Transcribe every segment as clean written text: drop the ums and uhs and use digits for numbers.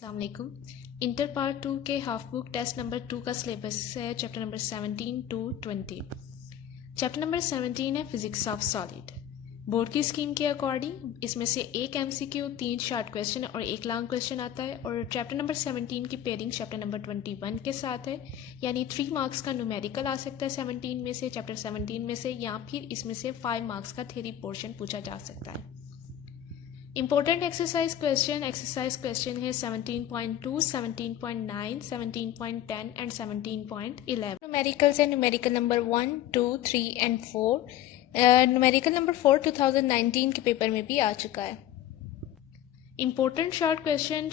अस्सलाम वालेकुम। Inter part 2 के हाफ बुक टेस्ट नंबर 2 का सिलेबस है chapter number 17 to 20। Chapter number 17 है फिजिक्स ऑफ सॉलिड। बोर्ड की स्कीम के अकॉर्डिंग इसमें से एक एमसीक्यू, 3 शॉर्ट क्वेश्चन और एक लॉन्ग क्वेश्चन आता है। और चैप्टर नंबर 17 की पेयरिंग चैप्टर नंबर 21 के साथ है, यानी 3 मार्क्स का न्यूमेरिकल आ सकता है 17 में से, चैप्टर 17 में से, या फिर इसमें से 5 मार्क्स का थ्योरी पोर्शन पूछा जा सकता है। इंपॉर्टेंट एक्सरसाइज क्वेश्चन है 17.2, 17.9, 17.10 एंड 17.11। न्यूमेरिकल्स है numerical number 1, 2, 3 and 4। Numerical number 4 2019 के पेपर में भी आ चुका है। इंपॉर्टेंट शॉर्ट क्वेश्चन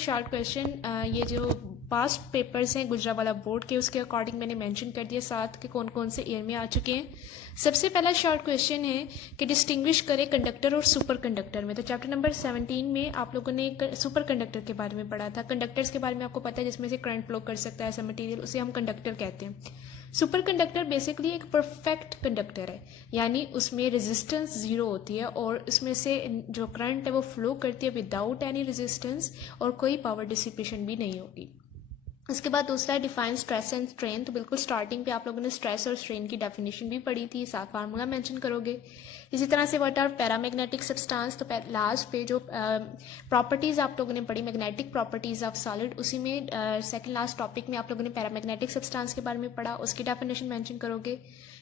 ये जो पास्ट पेपर्स हैं गुजरावाला बोर्ड के, उसके अकॉर्डिंग मैंने मेंशन कर दिया साथ कि कौन कौन से ईयर में आ चुके हैं। सबसे पहला शॉर्ट क्वेश्चन है कि डिस्टिंग्विश करें कंडक्टर और सुपर कंडक्टर में। तो चैप्टर नंबर 17 में आप लोगों ने सुपर कंडक्टर के बारे में पढ़ा था। कंडक्टर्स के बारे में आपको पता है जिसमें से करंट फ्लो कर सकता है ऐसा मटीरियल, उसे हम कंडक्टर कहते हैं। सुपर कंडक्टर बेसिकली एक परफेक्ट कंडक्टर है, यानी उसमें रेजिस्टेंस जीरो होती है और उसमें से जो करंट है वो फ्लो करती है विदाउट एनी रेजिस्टेंस और कोई पावर डिसिपेशन भी नहीं होगी। उसके बाद दूसरा है डिफाइन स्ट्रेस एंड स्ट्रेन। तो बिल्कुल स्टार्टिंग पे आप लोगों ने स्ट्रेस और स्ट्रेन की डेफिनेशन भी पढ़ी थी, साथ फार्मूला मेंशन करोगे। इसी तरह से व्हाट आर पैरामैग्नेटिक सब्सटेंस। तो लास्ट पे जो प्रॉपर्टीज आप लोगों ने पढ़ी मैग्नेटिक प्रॉपर्टीज ऑफ सॉलिड, उसी में सेकंड लास्ट टॉपिक में आप लोगों ने पैरामैग्नेटिक सब्सटेंस के बारे में पढ़ा, उसकी डेफिनेशन मेंशन करोगे।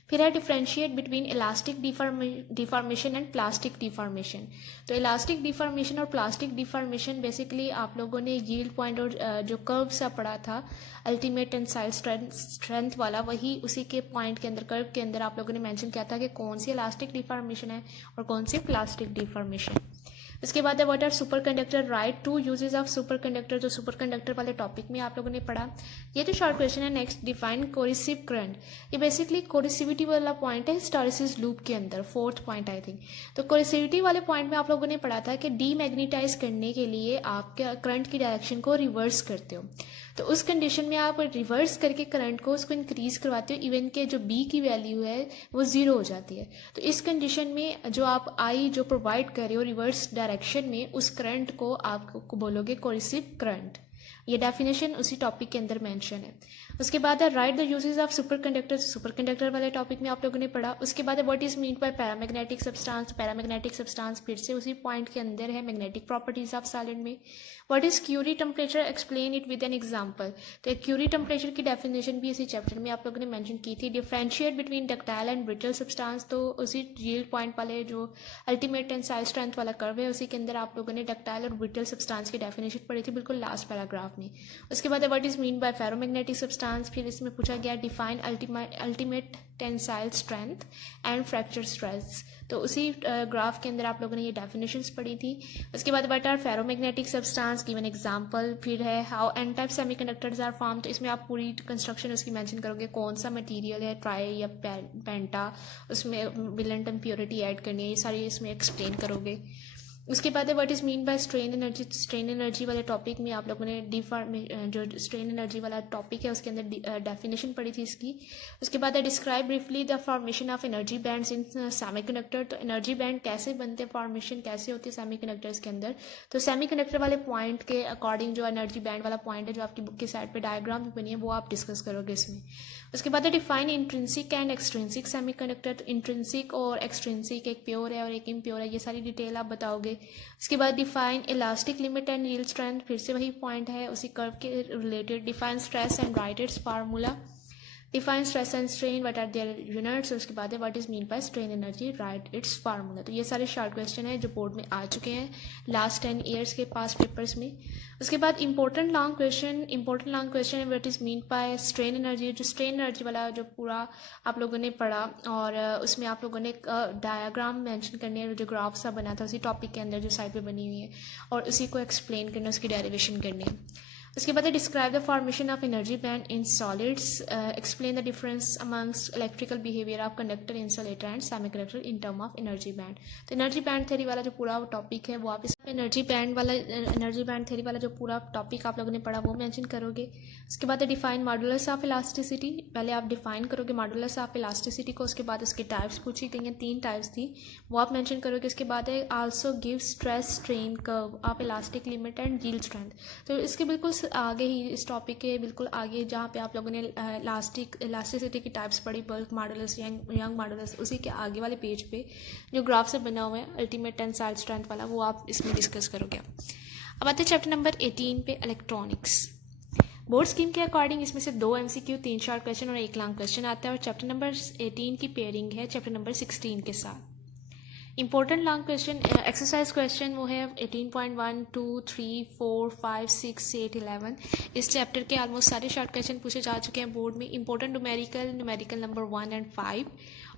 फिर है differentiate between elastic deformation and plastic deformation. तो इलास्टिक डिफॉर्मेशन और प्लास्टिक डिफॉर्मेशन बेसिकली आप लोगों ने यील्ड पॉइंट और जो कर्व सा पढ़ा था अल्टीमेट टेंसाइल स्ट्रेंथ वाला, वही उसी के पॉइंट के अंदर, कर्व के अंदर आप लोगों ने मेंशन किया था कि कौन सी इलास्टिक डिफॉर्मेशन है और कौन सी प्लास्टिक डिफॉर्मेशन। उसके बाद है what are superconductor, write two uses of superconductor. जो सुपर कंडक्टर वाले टॉपिक में आप लोगों ने पढ़ा। ये जो शॉर्ट क्वेश्चन है नेक्स्ट, डिफाइन कोरिसिव करंट। ये बेसिकली कोरिसिविटी वाला पॉइंट है हिस्टैरिसीस लूप के अंदर, 4th पॉइंट आई थिंक। तो कोरिसिविटी वाले पॉइंट में आप लोगों ने पढ़ा था कि डीमैग्नेटाइज करने के लिए आप करंट की डायरेक्शन को रिवर्स करते हो। तो उस कंडीशन में आप रिवर्स करके करंट को उसको इंक्रीज करवाते हो, इवन के जो बी की वैल्यू है वो 0 हो जाती है। तो इस कंडीशन में जो आप आई जो प्रोवाइड कर रहे हो रिवर्स डायरेक्शन में, उस करंट को आप बोलोगे कोरिसिव करंट। ये डेफिनेशन उसी टॉपिक के अंदर मेंशन है। उसके बाद है write the uses of superconductor. Superconductor वाले टॉपिक में आप लोगों ने पढ़ा। उसके बाद है what is mean by paramagnetic substance. Paramagnetic substance फिर से उसी पॉइंट के अंदर है मैग्नेटिक प्रॉपर्टीज ऑफ सॉलिड में। What is Curie temperature, explain it with an example. तो क्यूरी टेम्परेचर की डेफिनेशन भी इसी चैप्टर में आप लोगों ने मेंशन की थी। Differentiate between ductile and brittle substance. तो उसी यील्ड पॉइंट वाले जो अल्टीमेट टेंसाइल स्ट्रेंथ वाला कर्व है, उसी के अंदर आप लोगों ने डक्टाइल और ब्रिटल सब्सटेंस की डेफिनेशन पढ़ी थी बिल्कुल लास्ट पैराग्राफ में। उसके बाद what is mean bye ferromagnetic substance. फिर इसमें पूछा गया define ultimate tensile strength and fracture stress. तो उसी ग्राफ के अंदर आप लोगों ने ये डेफिनेशंस पढ़ी थी। उसके बाद what are ferromagnetic substance, given example. फिर है how N type semiconductors are form. तो इसमें आप पूरी कंस्ट्रक्शन उसकी मेंशन करोगे, कौन सा मटेरियल है, ट्राई या पेंटा, उसमें विलेंट इम्प्योरिटी ऐड करनी है, ये सारी इसमें एक्सप्लेन करोगे। उसके बाद है what is mean by strain energy. Strain energy वाले टॉपिक में आप लोगों ने जो स्ट्रेन एनर्जी वाला टॉपिक है उसके अंदर डेफिनेशन पढ़ी थी इसकी। उसके बाद है describe briefly the formation of energy bands in semiconductor. तो एनर्जी बैंड कैसे बनते हैं, फॉर्मेशन कैसे होती है सेमीकंडक्टर्स के अंदर। तो सेमीकंडक्टर वाले पॉइंट के अकॉर्डिंग जो एनर्जी बैंड वाला पॉइंट है, जो आपकी बुक की साइड पे डायग्राम भी बनी है, वो आप डिस्कस करोगे इसमें। उसके बाद है define intrinsic and extrinsic semiconductor. तो इंट्रिंसिक और एक्सट्रिंसिक, एक प्योर है और एक इम्प्योर है, ये सारी डिटेल आप बताओगे। उसके बाद define elastic limit and yield strength. फिर से वही पॉइंट है उसी कर्व के related. Define stress and write its formula. Define stress and strain, what are their units. उसके बाद है what is mean by strain energy, write its formula. तो ये सारे शॉर्ट क्वेश्चन है जो बोर्ड में आ चुके हैं लास्ट 10 ईयर्स के पास पेपर्स में। उसके बाद इंपॉर्टेंट लॉन्ग क्वेश्चन है what is mean by strain energy. जो स्ट्रेन एनर्जी वाला जो पूरा आप लोगों ने पढ़ा, और उसमें आप लोगों ने डायग्राम मेंशन करनी है, जो ग्राफ सा बना था उसी टॉपिक के अंदर जो साइड पे बनी हुई है, और उसी को एक्सप्लेन करना, उसकी डेरिवेशन करनी है। उसके बाद describe the formation of energy band in solids, explain the difference amongst electrical behaviour of conductor, insulator and semiconductor in term of energy band. तो एनर्जी बैंड थ्योरी वाला जो पूरा टॉपिक है वो आप इस एनर्जी बैंड थ्योरी वाला जो पूरा टॉपिक आप लोगों ने पढ़ा वो मेंशन करोगे। उसके बाद डिफाइन मॉडुलस ऑफ इलास्टिसिटी, पहले आप डिफाइन करोगे मॉडुलस ऑफ इलास्टिसिटी को। उसके बाद उसकी टाइप्स पूछी गई हैं, 3 टाइप्स थी, वो आप मेंशन करोगे। उसके बाद है also give stress strain curve of elastic limit and yield strength. तो इसके बिल्कुल आगे ही, इस टॉपिक के बिल्कुल आगे जहाँ पे आप लोगों ने इलास्टिसिटी की टाइप्स पढ़ी, बल्क मॉडुलस, यंग मॉडुलस, उसी के आगे वाले पेज पे जो ग्राफ से बना हुआ है अल्टीमेट टेंसाइल स्ट्रेंथ वाला, वो आप इसमें डिस्कस करोगे। अब आते हैं चैप्टर नंबर 18 पे, इलेक्ट्रॉनिक्स। बोर्ड स्कीम के अकॉर्डिंग इसमें से 2 MCQ, 3 शॉर्ट क्वेश्चन और 1 लॉन्ग क्वेश्चन आता है। और चैप्टर नंबर 18 की पेयरिंग है चैप्टर नंबर 16 के साथ। Important long question, exercise question वो है 18.1, 2, 3, 4, 5, 6, 8, 11। इस चैप्टर के ऑलमोस्ट सारे शॉर्ट क्वेश्चन पूछे जा चुके हैं बोर्ड में। इंपॉर्टेंट न्यूमेरिकल नंबर 1 एंड 5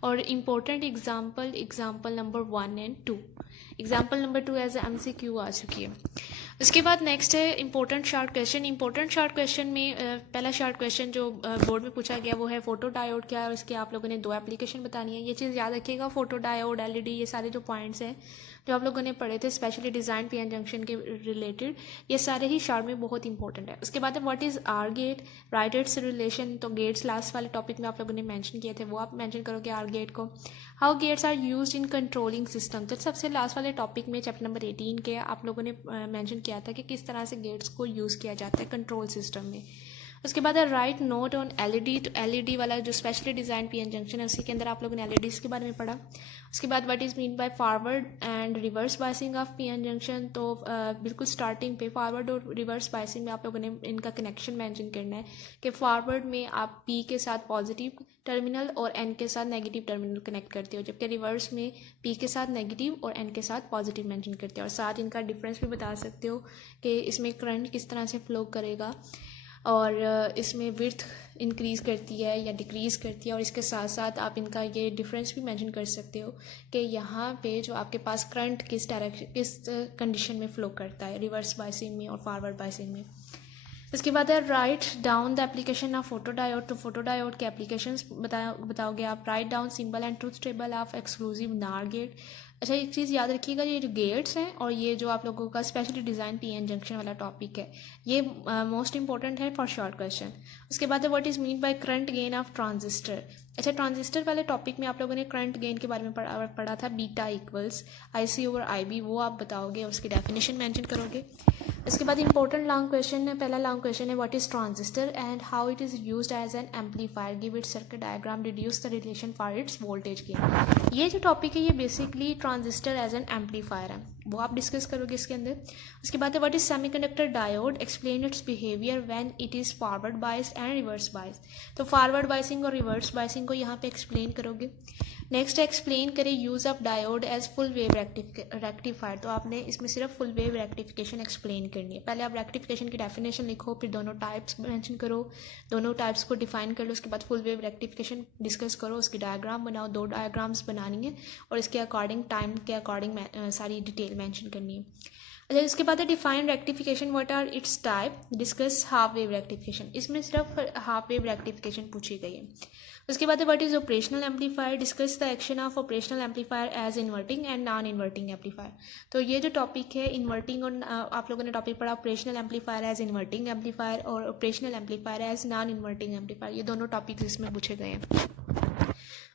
और important example number 1 and 2। Example number 2 as MCQ आ चुकी है। उसके बाद नेक्स्ट है important short question. Important short question में पहला शॉर्ट क्वेश्चन जो बोर्ड में पूछा गया वो है फोटो डायोड क्या है, और इसके आप लोगों ने 2 एप्लीकेशन बतानी है। ये चीज़ याद रखिएगा, फोटो डायोड, LED, ये सारे जो पॉइंट्स हैं जो आप लोगों ने पढ़े थे स्पेशली डिज़ाइन PN जंक्शन के रिलेटेड, ये सारे ही शॉर्ट में बहुत इंपॉर्टेंट है। उसके बाद है what is OR gate, write its relation. तो गेट्स लास्ट वाले टॉपिक में आप लोगों ने मेंशन किए थे, वो आप मेंशन करोगे आर गेट को। How gates are used in controlling system, तो सबसे लास्ट वाले टॉपिक में चैप्टर नंबर 18 के आप लोगों ने मेंशन किया था कि किस तरह से गेट्स को यूज़ किया जाता है कंट्रोल सिस्टम में। उसके बाद है राइट नोट ऑन LED। तो LED वाला जो स्पेशली डिज़ाइन PN जंक्शन है उसी के अंदर आप लोगों ने LEDs के बारे में पढ़ा। उसके बाद what is mean by forward and reverse biasing of PN junction. तो बिल्कुल स्टार्टिंग पे फॉरवर्ड और रिवर्स बायसिंग में आप लोगों ने इनका कनेक्शन मेंशन करना है कि फॉरवर्ड में आप P के साथ पॉजिटिव टर्मिनल और N के साथ नेगेटिव टर्मिनल कनेक्ट करते हो, जबकि रिवर्स में P के साथ नेगेटिव और N के साथ पॉजिटिव मेंशन करते हो। और साथ इनका डिफरेंस भी बता सकते हो कि इसमें करंट किस तरह से फ्लो करेगा और इसमें विड्थ इंक्रीज़ करती है या डिक्रीज़ करती है। और इसके साथ साथ आप इनका ये डिफरेंस भी मेंशन कर सकते हो कि यहाँ पे जो आपके पास करंट किस कंडीशन में फ़्लो करता है, रिवर्स बायसिंग में और फॉरवर्ड बायसिंग में। इसके बाद है write down the application of photo diode. तो फोटो डायोड के एप्लीकेशंस बताओगे आप। Write down symbol and truth table of exclusive नार गेट। अच्छा, एक चीज़ याद रखिएगा, ये जो गेट्स हैं और ये जो आप लोगों का स्पेशली डिज़ाइन PN जंक्शन वाला टॉपिक है, ये मोस्ट इंपॉर्टेंट है फॉर शॉर्ट क्वेश्चन। उसके बाद है what is mean by current gain of transistor. अच्छा, ट्रांजिस्टर वाले टॉपिक में आप लोगों ने करंट गेन के बारे में पढ़ा था, बीटा इक्वल्स IC/IB, वो आप बताओगे, उसकी डेफिनेशन मेंशन करोगे। इसके बाद इंपॉर्टेंट लॉन्ग क्वेश्चन है, पहला लॉन्ग क्वेश्चन है what is transistor and how it is used as an amplifier, give its circuit diagram, deduce the relation for its voltage gain. ये जो टॉपिक है ये basically transistor as an amplifier है, वो आप डिस्कस करोगे इसके अंदर। उसके बाद है what is semiconductor diode, explain its behaviour when it is forward biased and reverse biased. तो फॉरवर्ड बायसिंग और रिवर्स बायसिंग को यहाँ पे एक्सप्लेन करोगे। नेक्स्ट एक्सप्लेन करें use of diode as full wave rectifier. तो आपने इसमें सिर्फ फुल वेव रेक्टिफिकेशन एक्सप्लेन करनी है। पहले आप रेक्टिफिकेशन की डेफिनेशन लिखो, फिर दोनों टाइप्स मेंशन करो, दोनों टाइप्स को डिफाइन कर लो। उसके बाद फुल वेव रेक्टिफिकेशन डिस्कस करो, उसकी डायग्राम बनाओ, 2 डायग्राम्स बनानी है और इसके अकॉर्डिंग टाइम के अकॉर्डिंग सारी डिटेल मेंशन करनी है। अच्छा, इसके बाद है define rectification, what are its type, discuss half wave rectification. इसमें सिर्फ हाफ वेव रेक्टिफिकेशन पूछी गई है। उसके बाद है what is operational amplifier, discuss the action of operational amplifier as inverting and non inverting amplifier. तो ये जो टॉपिक है इन्वर्टिंग और आप लोगों ने टॉपिक पढ़ा operational amplifier as inverting amplifier और operational amplifier as non inverting amplifier, ये दोनों टॉपिक्स इसमें पूछे गए हैं।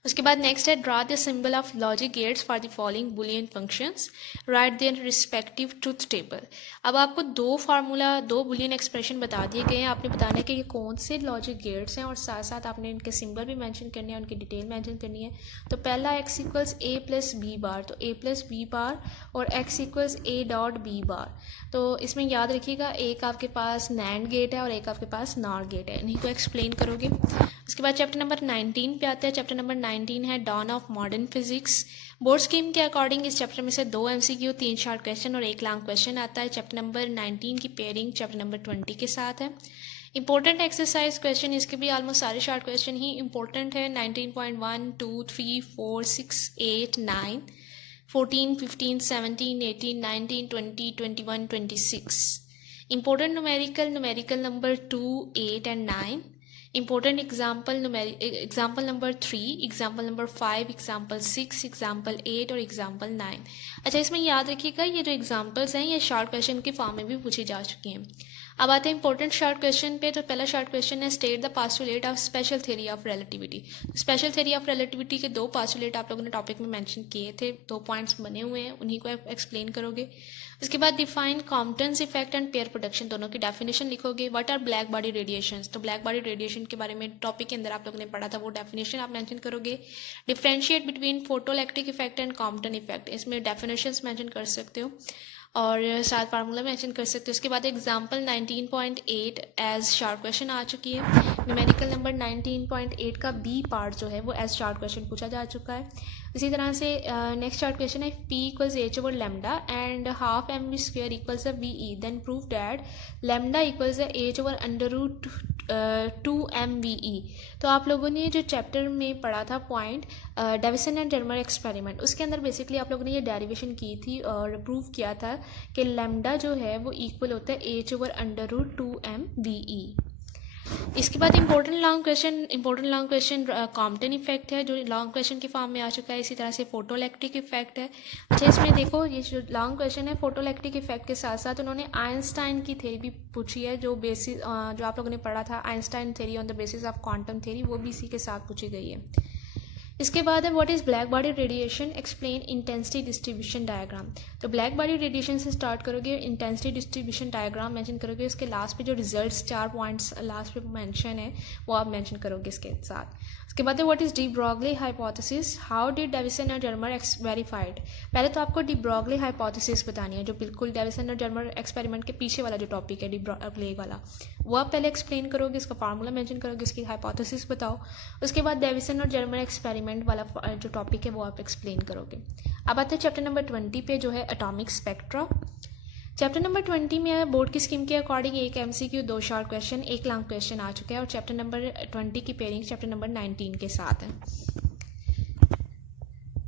उसके बाद नेक्स्ट है draw the symbol of logic gates for the following Boolean functions, right their respective truth table. अब आपको 2 बुलियन एक्सप्रेशन बता दिए गए हैं, आपने बताना है कि ये कौन से लॉजिक गेट्स हैं और साथ साथ आपने इनके सिंबल भी मेंशन करने हैं, उनकी डिटेल मेंशन करनी है। तो पहला x equals a plus b bar, तो a प्लस बी बार और x equals a dot b bar. तो इसमें याद रखिएगा एक आपके पास नैंड गेट है और एक आपके पास नॉर गेट है, इन्हीं को एक्सप्लेन करोगे। उसके बाद चैप्टर नंबर 19 पे आते हैं। चैप्टर नंबर 19 है dawn of modern physics. Board scheme के अकॉर्डिंग इस चैप्टर में से 2 MCQ, 3 शॉर्ट क्वेश्चन और 1 लॉन्ग क्वेश्चन आता है। चैप्टर नंबर 19 की पेयरिंग चैप्टर नंबर 20 के साथ है। इंपॉर्टेंट एक्सरसाइज क्वेश्चन, इसके भी ऑलमोस्ट सारे शॉर्ट क्वेश्चन ही इंपॉर्टेंट है। 19.1, 2, 3, 4, 6, 8, 9, 14, 15, 17, 18, 19, 20, 21, 26। Important numerical number 2, 8 and 9। Important example number 3, example number 5, example 6, example 8 और एग्जाम्पल 9। अच्छा, इसमें याद रखिएगा ये जो एग्जाम्पल्स हैं ये शॉर्ट क्वेश्चन के फॉर्म में भी पूछी जा चुकी हैं। अब आते हैं इंपॉर्टेंट शॉर्ट क्वेश्चन पे। तो पहला शॉर्ट क्वेश्चन है state the postulate of special theory of relativity. Special theory of relativity के 2 पोस्टुलेट आप लोगों ने टॉपिक में मेंशन किए थे, 2 पॉइंट्स बने हुए हैं, उन्हीं को एक्सप्लेन करोगे। उसके बाद define Compton's effect and pair production, दोनों की डेफिनेशन लिखोगे। What are black body radiations, तो ब्लैक बॉडी रेडिएशन के बारे में टॉपिक के अंदर आप लोगों ने पढ़ा था, वो डेफिनेशन आप मेंशन करोगे। Differentiate between photoelectric effect and Compton effect, इसमें डेफिनेशंस मेंशन कर सकते हो और साथ फार्मूला मेंशन कर सकते हो। उसके बाद एग्जांपल 19.8 एज शॉर्ट क्वेश्चन आ चुकी है। न्यूमेरिकल नंबर 19.8 का बी पार्ट जो है वो एज शॉर्ट क्वेश्चन पूछा जा चुका है। इसी तरह से नेक्स्ट शॉर्ट क्वेश्चन है P equals h over lambda and half m v square equals v e, then prove that lambda equals h over under root 2 MVE। तो आप लोगों ने जो चैप्टर में पढ़ा था point Davisson and Germer experiment, उसके अंदर बेसिकली आप लोगों ने ये डेरिवेशन की थी और प्रूव किया था कि लैम्डा जो है वो इक्वल होता है h over under root 2 MVE। इसके बाद important long question Compton effect है जो लॉन्ग क्वेश्चन के फॉर्म में आ चुका है। इसी तरह से फोटोइलेक्ट्रिक इफेक्ट है। अच्छा, इसमें देखो ये जो लॉन्ग क्वेश्चन है फोटोइलेक्ट्रिक इफेक्ट के साथ साथ उन्होंने आइंस्टाइन की थ्योरी भी पूछी है, जो बेसिस जो आप लोगों ने पढ़ा था Einstein theory on the basis of quantum theory, वो भी इसी के साथ पूछी गई है। इसके बाद है what is black body radiation, explain intensity distribution diagram. तो ब्लैक बॉडी रेडिएशन से स्टार्ट करोगे, इंटेंसिटी डिस्ट्रीब्यूशन डायग्राम मेंशन करोगे, उसके लास्ट पे जो रिजल्ट्स 4 पॉइंट्स लास्ट पे मेंशन है वो आप मेंशन करोगे इसके साथ। उसके बाद है what is de Broglie hypothesis, how did Davisson और जर्मर वेरीफाइड। पहले तो आपको डी ब्रॉगली हाइपोथेसिस बतानी है, जो बिल्कुल डेविसन और जर्मर एक्सपेरिमेंट के पीछे वाला जो टॉपिक है डी ब्रॉगली वाला, वो आप पहले एक्सप्लेन करोगे, इसका फार्मूला मेंशन करोगे, इसकी हाइपोथेसिस बताओ। उसके बाद डेविसन और जर्मर एक्सपेरिमेंट वाला जो टॉपिक है वो आप एक्सप्लेन करोगे। अब आते हैं चैप्टर नंबर 20 पे जो है एटॉमिक स्पेक्ट्रा। चैप्टर नंबर 20 में बोर्ड की स्कीम के according 1 MCQ, 2 short question, 1 long question आ चुका है और चैप्टर नंबर 20 की पेयरिंग चैप्टर नंबर 19 के साथ है।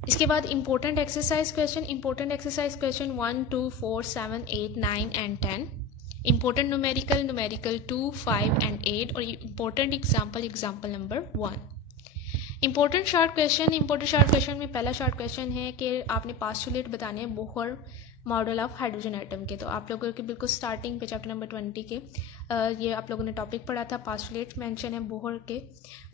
इसके बाद important exercise question 1, 2, 4, 7, 8, 9 and 10। Important numerical 2, 5 and 8 और important example number 1। Important short question में पहला शॉर्ट क्वेश्चन है कि आपने पोस्टुलेट बताने हैं Bohr model of hydrogen atom के। तो आप लोगों के बिल्कुल स्टार्टिंग पे चैप्टर नंबर 20 के ये आप लोगों ने टॉपिक पढ़ा था, पोस्टुलेट मेंशन है बोहर के।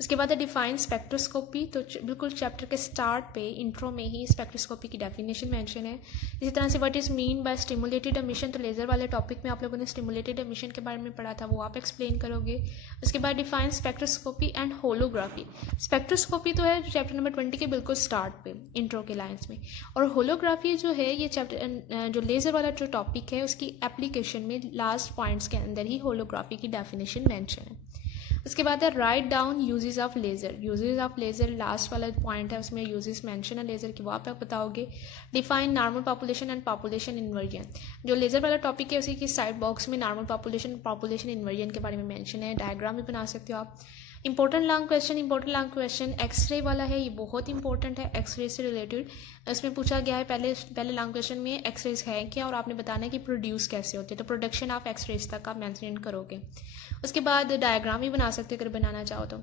उसके बाद है डिफाइन स्पेक्ट्रोस्कोपी, तो बिल्कुल चैप्टर के स्टार्ट पे इंट्रो में ही स्पेक्ट्रोस्कोपी की डेफिनेशन मेंशन है। इसी तरह से what is mean by stimulated emission, तो लेजर वाले टॉपिक में आप लोगों ने स्टिमुलेटेड एमिशन के बारे में पढ़ा था, वो आप एक्सप्लेन करोगे। उसके बाद define spectroscopy and holography. Spectroscopy तो है चैप्टर नंबर 20 के बिल्कुल स्टार्ट पे इंट्रो के लाइन्स में, और होलोग्राफी जो है ये चैप्टर जो लेजर वाला जो टॉपिक है उसकी एप्लीकेशन में लास्ट पॉइंट्स के अंदर ही होलोग्राफी की डेफिनेशन मेंशन है। उसके बाद है write down uses of laser, last वाला पॉइंट है उसमें यूजेस मेंशन है लेजर की, वो आप बताओगे। Define normal population and population inversion, जो लेजर वाला टॉपिक है उसी की साइड बॉक्स में नॉर्मल पॉपुलेशन इन्वर्जन के बारे में मेंशन है, डायग्राम भी बना सकते हो आप। इंपॉर्टेंट लॉन्ग क्वेश्चन एक्सरे वाला है, ये बहुत इंपॉर्टेंट है एक्सरे से रिलेटेड। इसमें पूछा गया है पहले लॉन्ग क्वेश्चन में एक्सरेज है क्या और आपने बताना है कि प्रोड्यूस कैसे होते हैं, तो प्रोडक्शन ऑफ एक्सरेज तक आप मेंशन करोगे। उसके बाद डायग्राम भी बना सकते हो अगर बनाना चाहो तो,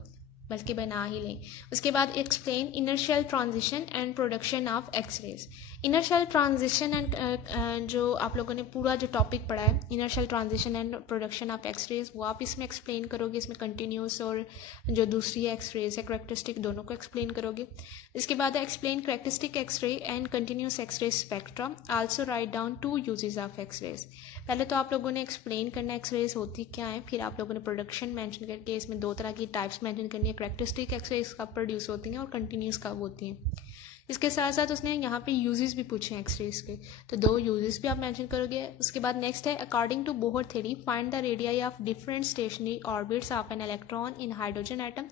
बल्कि बना ही लें। उसके बाद explain inertial transition and production of X rays. Inertial transition and जो आप लोगों ने पूरा जो टॉपिक पढ़ा है inertial transition and production of X rays, वो आप इसमें एक्सप्लेन करोगे। इसमें कंटिन्यूस और जो दूसरी एक्सरेज है करेक्टरिस्टिक, दोनों को एक्सप्लेन करोगे। इसके बाद explain characteristic X ray and continuous X ray spectrum, also write down 2 uses of X rays. पहले तो आप लोगों ने एक्सप्लेन करना एक्सरेज होती क्या है, फिर आप लोगों ने प्रोडक्शन मेंशन करके इसमें 2 तरह की टाइप्स मेंशन करनी है, करेक्टरिस्टिक एक्सरेज कब प्रोड्यूस होती हैं और कंटिन्यूस कब होती हैं। इसके साथ साथ उसने यहाँ पे यूजेस भी पूछे हैं एक्सरेज के, तो 2 यूजेस भी आप मेंशन करोगे। उसके बाद नेक्स्ट है according to Bohr theory find the radii of different stationary orbits of an electron in hydrogen atom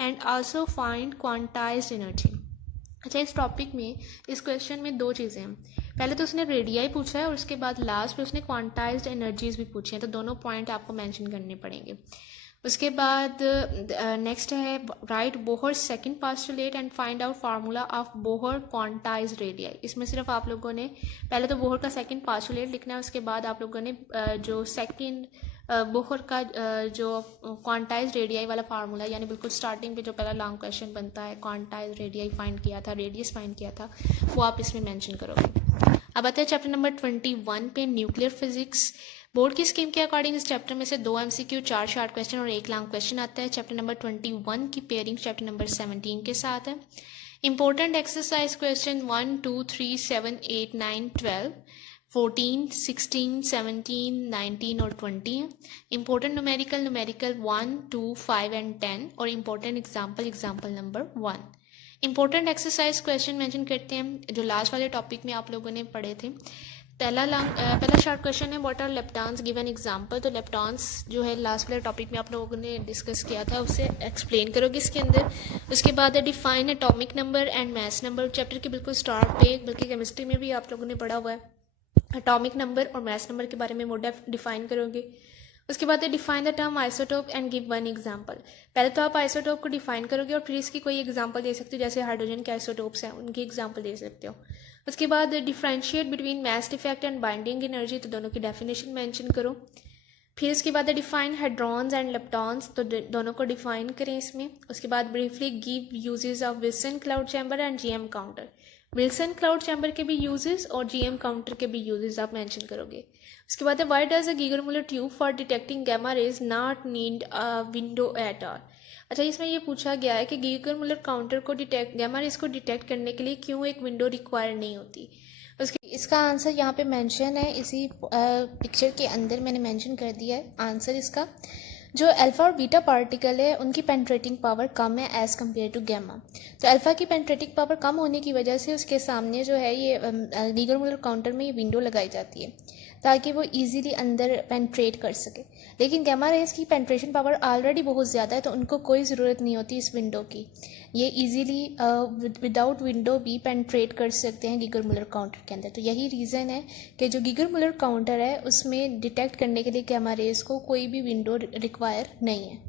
and also find quantized energy. अच्छा, इस टॉपिक में इस क्वेश्चन में 2 चीज़ें हैं, पहले तो उसने रेडियाई पूछा है और उसके बाद लास्ट में उसने क्वांटाइज्ड एनर्जीज भी पूछी हैं, तो दोनों पॉइंट आपको मेंशन करने पड़ेंगे। उसके बाद नेक्स्ट है right Bohr second postulate and find out formula of Bohr quantized radii. इसमें सिर्फ आप लोगों ने पहले तो बोहर का सेकंड पोस्टुलेट लिखना है, उसके बाद आप लोगों ने जो सेकंड बोहर का जो क्वांटाइज रेडियाई वाला फार्मूला, यानी बिल्कुल स्टार्टिंग पे जो पहला लॉन्ग क्वेश्चन बनता है, क्वांटाइज रेडियाई फाइंड किया था, रेडियस फाइंड किया था, वो आप इसमें मेंशन करोगे। अब आते हैं चैप्टर नंबर 21 पे, न्यूक्लियर फिजिक्स। बोर्ड की स्कीम के अकॉर्डिंग इस चैप्टर में से 2 MCQ, 4 शॉर्ट क्वेश्चन और 1 लॉन्ग क्वेश्चन आता है। चैप्टर नंबर 21 की पेयरिंग चैप्टर नंबर 17 के साथ है। इंपॉर्टेंट एक्सरसाइज क्वेश्चन 1, 2, 3, 7, 8, 9, 12, 14, 16, 17, 19 और 20 है। इंपॉर्टेंट न्यूमेरिकल 1, 2, 5 एंड 10 और important example number 1। Important exercise question mention करते हैं जो लास्ट वाले टॉपिक में आप लोगों ने पढ़े थे। पहला शॉर्ट क्वेश्चन है, what are leptons, given example. तो लेप्टॉन्स जो है लास्ट वाले टॉपिक में आप लोगों ने डिस्कस किया था, उसे एक्सप्लेन करोगे इसके अंदर। उसके बाद है define atomic number and mass number. Chapter के बिल्कुल स्टार्ट पे, बल्कि केमिस्ट्री में भी आप लोगों ने पढ़ा हुआ है, एटॉमिक नंबर और मास नंबर के बारे में वो डिफाइन करोगे। उसके बाद है define the term isotope and give one example. पहले तो आप आइसोटोप को डिफाइन करोगे और फिर इसकी कोई एग्जांपल दे सकते हो, जैसे हाइड्रोजन के आइसोटोप्स हैं उनकी एग्जांपल दे सकते हो। उसके बाद differentiate between mass defect and binding energy, तो दोनों की डेफिनेशन मेंशन करो। फिर उसके बाद डिफाइन हाइड्रॉन्स एंड लेप्टॉन्स, तो दोनों को डिफाइन करें इसमें। उसके बाद briefly give uses of Wilson cloud chamber and GM counter. Wilson cloud chamber के भी यूजेस और जीएम काउंटर के भी यूजेस आप मेंशन करोगे। उसके बाद why does a Geiger Muller tube for detecting gamma rays not need a window at all. अच्छा, इसमें ये पूछा गया है कि गीगर-मुller काउंटर को गामा रेज को डिटेक्ट करने के लिए क्यों एक विंडो रिक्वायर नहीं होती। इसका आंसर यहाँ पे मेंशन है, इसी पिक्चर के अंदर मैंने मेंशन कर दिया है आंसर इसका। जो अल्फ़ा और बीटा पार्टिकल है उनकी पेंट्रेटिंग पावर कम है एज़ कम्पेयर टू गैमा। तो अल्फ़ा की पेंट्रेटिंग पावर कम होने की वजह से उसके सामने जो है ये गीगर-मुller काउंटर में ये विंडो लगाई जाती है ताकि वो इजीली अंदर पेंट्रेट कर सके। लेकिन गैमा रेज की पेंट्रेशन पावर ऑलरेडी बहुत ज़्यादा है, तो उनको कोई ज़रूरत नहीं होती इस विंडो की। ये इजीली विदाउट विंडो भी पेंट्रेट कर सकते हैं गीगर-मुller काउंटर के अंदर। तो यही रीज़न है कि जो गीगर-मुller काउंटर है उसमें डिटेक्ट करने के लिए गैमा रेज को कोई भी विंडो रिक्वायर नहीं है।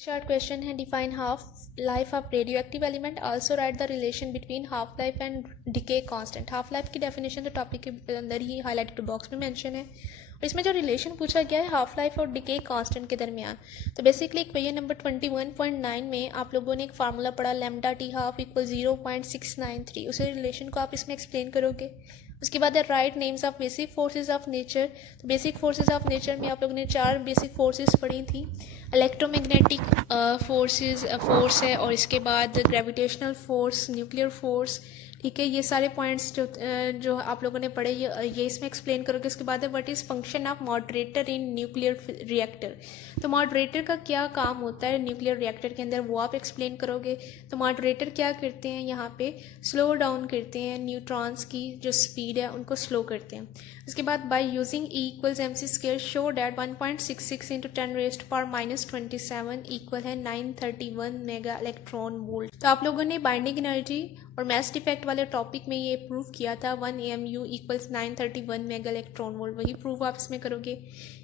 शॉर्ट क्वेश्चन है, define half life of radio active element, also right the relation between half life and decay constant. Half life की डेफिनेशन तो टॉपिक के अंदर ही हाईलाइटेड बॉक्स में मेंशन है और इसमें जो रिलेशन पूछा गया है हाफ लाइफ और डिके कांस्टेंट के दरमियान, तो बेसिकली क्वेश्चन नंबर 21.9 में आप लोगों ने एक फार्मूला पढ़ा, लैम्डा टी हाफ इक्वल 0.693, उसे रिलेशन को आप इसमें एक्सप्लेन करोगे। उसके बाद है right names of basic forces of nature. तो बेसिक फोर्सेज ऑफ नेचर में आप लोगों ने 4 बेसिक फोर्सेज पढ़ी थी। इलेक्ट्रोमैग्नेटिक फोर्स है, और इसके बाद ग्रेविटेशनल फोर्स, न्यूक्लियर फोर्स, ठीक है। ये सारे पॉइंट्स जो आप लोगों ने पढ़े ये इसमें एक्सप्लेन करोगे। उसके बाद है what is function of moderator in nuclear reactor. तो मॉडरेटर का क्या काम होता है न्यूक्लियर रिएक्टर के अंदर, वो आप एक्सप्लेन करोगे। तो मॉडरेटर क्या करते हैं, यहाँ पे स्लो डाउन करते हैं न्यूट्रॉन्स की जो स्पीड है उनको स्लो करते हैं। उसके बाद by using E equals mc² show that 1.66 × 10⁻⁻27 equal है 931 मेगा इलेक्ट्रॉन वोल्ट। तो आप लोगों ने बाइंडिंग एनर्जी और मास डिफेक्ट वाले टॉपिक में ये प्रूव किया था 1 AMU equals 931 mega electron volt, वही प्रूव आप इसमें करोगे।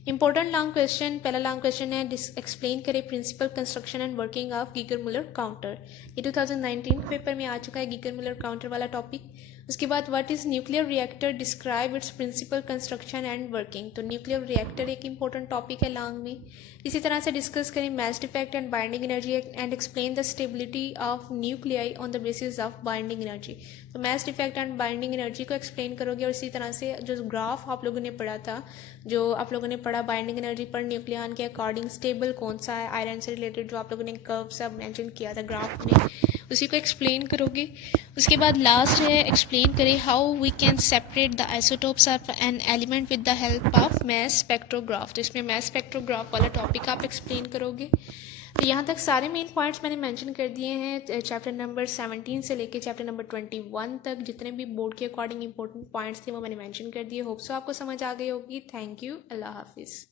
इंपॉर्टेंट लॉन्ग क्वेश्चन, पहला लॉन्ग क्वेश्चन है एक्सप्लेन करें principle construction and working of Geiger Muller counter. ये 2019 के पेपर में आ चुका है गीगर-मुller काउंटर वाला टॉपिक। उसके बाद what is nuclear reactor, describe its principle construction and working. तो न्यूक्लियर रिएक्टर एक इंपॉर्टेंट टॉपिक है लॉन्ग में। इसी तरह से डिस्कस करें mass defect and binding energy and explain the stability of nuclei on the basis of binding energy. तो mass defect and binding energy को एक्सप्लेन करोगे। और इसी तरह से जो ग्राफ आप लोगों ने पढ़ा था, जो आप लोगों ने पढ़ा बाइंडिंग एनर्जी पर न्यूक्लियन के अकॉर्डिंग स्टेबल कौन सा है आयरन से रिलेटेड, जो आप लोगों ने कर्व सब मेंशन किया था ग्राफ में, उसी को एक्सप्लेन करोगे। उसके बाद लास्ट है एक्सप्लेन करें how we can separate the isotopes of an element with the help of mass spectrograph. तो इसमें मास स्पेक्ट्रोग्राफ वाला टॉपिक आप एक्सप्लेन करोगे। तो यहाँ तक सारे मेन पॉइंट्स मैंने मेंशन कर दिए हैं चैप्टर नंबर 17 से लेके चैप्टर नंबर 21 तक। जितने भी बोर्ड के अकॉर्डिंग इंपॉर्टेंट पॉइंट्स थे वो मैंने मेंशन कर दिए। होप सो आपको समझ आ गई होगी। थैंक यू, अल्लाह हाफिज़।